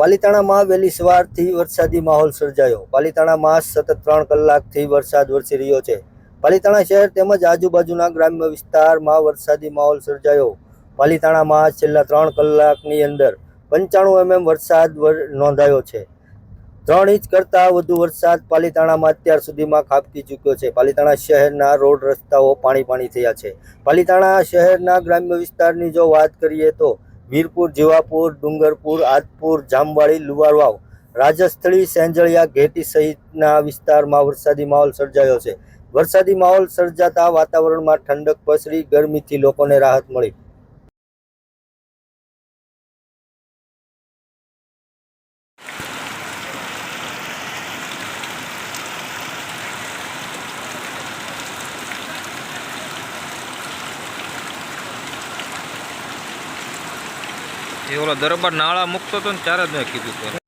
પાલિતાણામાં વહેલી સવારથી વરસાદી માહોલ સર્જાયો। પાલિતાણામાં સતત 3 કલાકથી વરસાદ વરસી રહ્યો છે। પાલિતાણા શહેર તેમજ આજુબાજુના ગ્રામ્ય વિસ્તારમાં વરસાદી માહોલ સર્જાયો। પાલિતાણામાં છેલ્લા 3 કલાકની અંદર 95 mm વરસાદ નોંધાયો છે। 3 ઇંચ કરતાં વધુ વરસાદ પાલિતાણામાં અત્યાર સુધીમાં ખાબકી ચૂક્યો છે। પાલિતાણા શહેરના રોડ રસ્તાઓ પાણી થયા છે। પાલિતાણા શહેરના ગ્રામ્ય વિસ્તારની જો વાત કરીએ તો વીરપુર, જીવાપુર, ડુંગરપુર, આદપુર, જામવાળી, લુવારવાવ, રાજસ્થળી, સેંજળિયા, ઘેટી સહિતના વિસ્તારમાં વરસાદી માહોલ સર્જાયો છે। વરસાદી માહોલ સર્જાતા વાતાવરણમાં ઠંડક પ્રસરી, ગરમીથી લોકોને રાહત મળી। એ ઓલો દરબાર નાળા મૂકતો હતો ને ત્યારે જ મેં કીધું હતું।